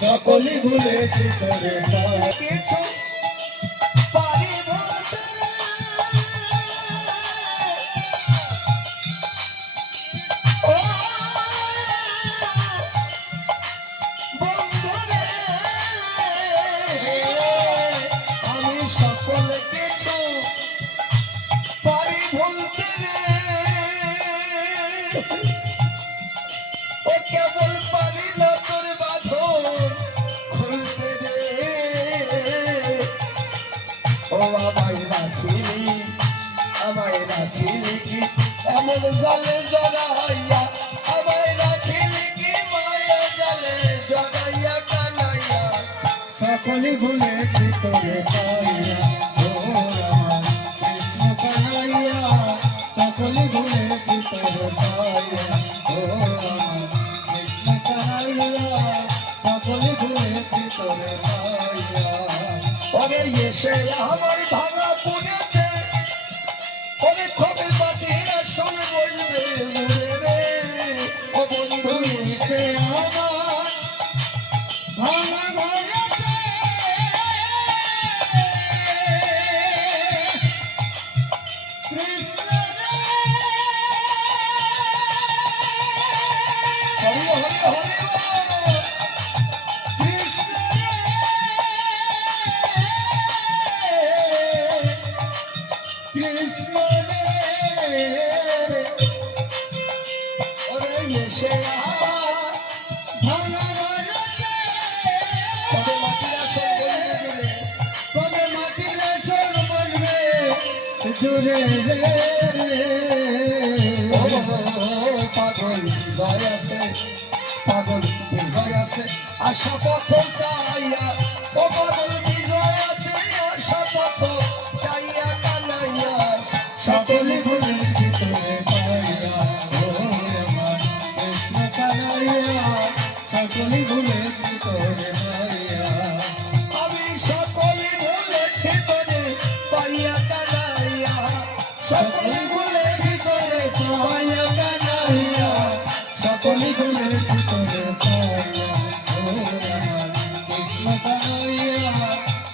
সকলি ভুলেছি তোরে কিছু পারি বলতে ও বন্ধুরে আমি সকল কিছু পারি বলতে ও কেবল পারি না তোর বাঁধন খুলতে রে ও আমায় রাখিলি কি এমন জালে জড়াইয়া আমায় রাখিলি কি মায়া জালে জড়াইয়া কানাইয়া সকলে ভুলেছি তোরে পাইয়া ও আমার কৃষ্ণ কানাইয়া সকলে ভুলেছি তোরে পাইয়া ও আমার কৃষ্ণ কানাইয়া সকলে ভুলেছি তোরে পাইয়া ওরে এসে আমার ভাঙা পুনেতে ওরে খবর পাতিরা সঙ্গে বলবে রে ও বন্ধু এসে আমার ভাঙা ঘরেতে কৃষ্ণ হরি হরি হরি কৃষ্ণ ওরে এসে ভাঙা ঘরেতে কবে মাটিরা সর বলবে জুড়ে রে পাগল হৃদয় আছে পাগল হৃদয় আছে আশা পথ চাইয়া ও পাগল হৃদয় আছে আশা পথ চাইয়া কানাইয়া সকলে ভুলেছি তোরে পাইয়া ও আমার কৃষ্ণ কানাইয়া সকলে ভুলেছি তোরে পাইয়া আমি সকলে ভুলেছি তোরে পাইয়া কানাইয়া সকলে ভুলেছি তোরে পাইয়া কানাইয়া সকলে ভুলেছি তোরে পাইয়া ও আমার কৃষ্ণ কানাইয়া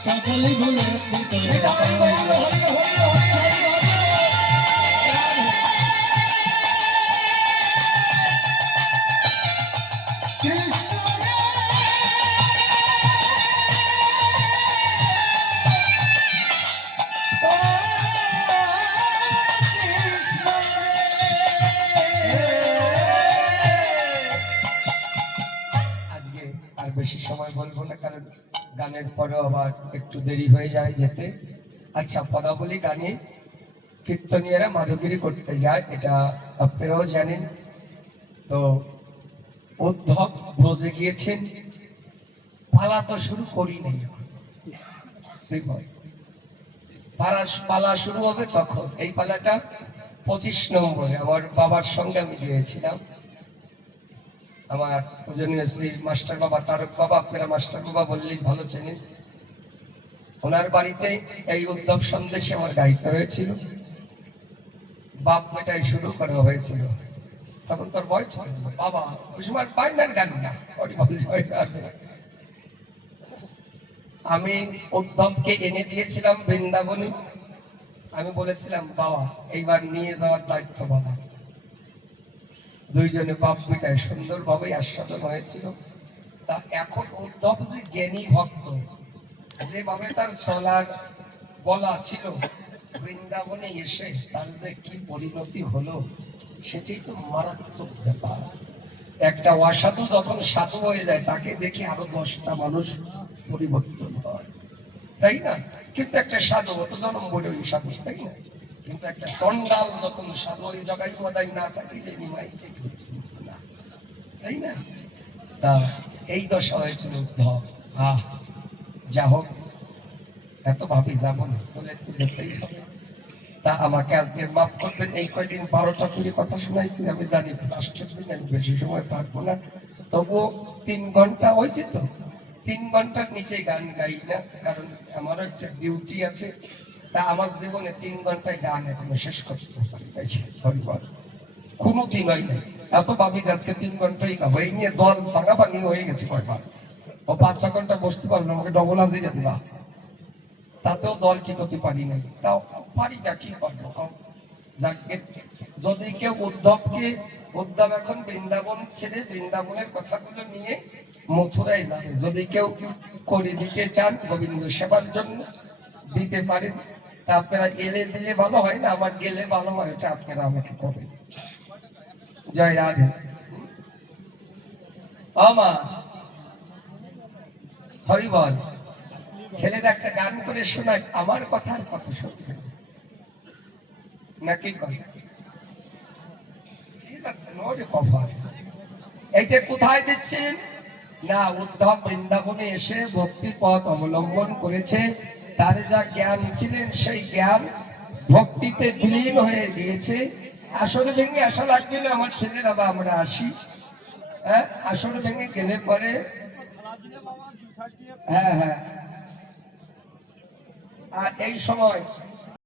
সকলে ভুলেছি তোরে পাইয়া বেশি সময় বলবো না কারণ গানের পরেও আবার একটু দেরি হয়ে যায় যেতে। আচ্ছা, পদাবলী গানে কীর্তনীয়রা মাধবগিরি করতে যায়, এটা আপনারাও জানেন। তো উদ্ধব ব্রজে গিয়েছেন, পালা তো শুরু করি নেই, পালা শুরু হবে তখন। এই পালাটা 25 নম্বরে আমার বাবার সঙ্গে আমি গিয়েছিলাম। আমার পূজনীয় শ্রী মাস্টার বাবা তারক বাবা, আপনারা মাস্টার বাবা বললেই ভালো চেনেন, ওনার বাড়িতে এই উদ্ধব সন্দেশে আমার গাইতে হয়েছিল। বাপ বেটাই শুরু করা হয়েছিল। তখন তোর বয়স বাবা ওই সময় বাইনার গান না, আমি উদ্ধবকে এনে দিয়েছিলাম বৃন্দাবনে। আমি বলেছিলাম বাবা এইবার নিয়ে যাওয়ার দায়িত্ব বাবা। দুইজনে বাপ বেটায় সুন্দরভাবে আস্বাদন হয়েছিল। তা এখন উদ্ধব যে জ্ঞানী ভক্ত, যেভাবে তার চলার বলা ছিল, বৃন্দাবনে এসে তার যে কি পরিণতি হলো সেটি তো মারাত্মক ব্যাপার। একটা অসাধু যখন সাধু হয়ে যায় তাকে দেখে আরো 10টা মানুষ পরিবর্তন হয়, তাই না? কিন্তু একটা সাধু অত জন্ম বলে ওই সাধু, তাই না? কিন্তু একটা চন্ডাল যখন সাধু ওই জগাই মদাই না থাকে, তাই না? তা এই দশা হয়েছিল উদ্ধব। যা হোক, এত ভাবি যাবো না, চলে যেতেই হবে। তা আমাকে আজকে মাফ করবেন, এই কয়দিন 12টা করে কথা শোনাইছি, আমি জানি লাস্টের দিন আমি বেশি সময় পারবো না, তবুও 3 ঘন্টা হয়েছে তো 3 ঘন্টার নিচে গান গাই না, কারণ আমারও একটা ডিউটি আছে। তা আমার জীবনে 3 ঘন্টায় গান এখনো শেষ করতে পারি নাই, হরিবল কোনোদিন হয় নাই। এত ভাবি যে আজকে 3 ঘন্টাই গাবো, এই নিয়ে দল ভাঙাভাঙি হয়ে গেছে কয়বার। ও 5-6 ঘন্টা বসতে পারলো, আমাকে ডবল হাজিরা দিবা, তাতেও দল ঠিক হতে পারি নাই। তাও পারি না, কি করবো কম। যাকে যদি কেউ উদ্ধব এখন বৃন্দাবন ছেড়ে বৃন্দাবনের কথাগুলো নিয়ে মথুরায় যাবে, যদি কেউ করে দিতে চান গোবিন্দ সেবার জন্য দিতে পারেন, তা আপনারা গেলে দিলে ভালো হয় না, আমার গেলে ভালো হয়, এটা আপনারা আমাকে করবেন। জয় রাধে। আমা হরিবল, ছেলেরা একটা গান করে শোনায়, আমার কথার কথা শুনবে নাকি? ঠিক আছে, নোরে কপাল। এইটা কোথায় দিচ্ছেন না, উদ্ধব বৃন্দাবনে এসে ভক্তি পথ অবলম্বন করেছে, তার যা জ্ঞান ছিলেন সেই জ্ঞান ভক্তিতে বিলীন হয়ে গিয়েছে। আসরে ভেঙে আসা লাগবে না আমার ছেলেরা, বা আমরা আসি, হ্যাঁ আসরে ভেঙে গেলে পরে, হ্যাঁ হ্যাঁ। আর এই সময়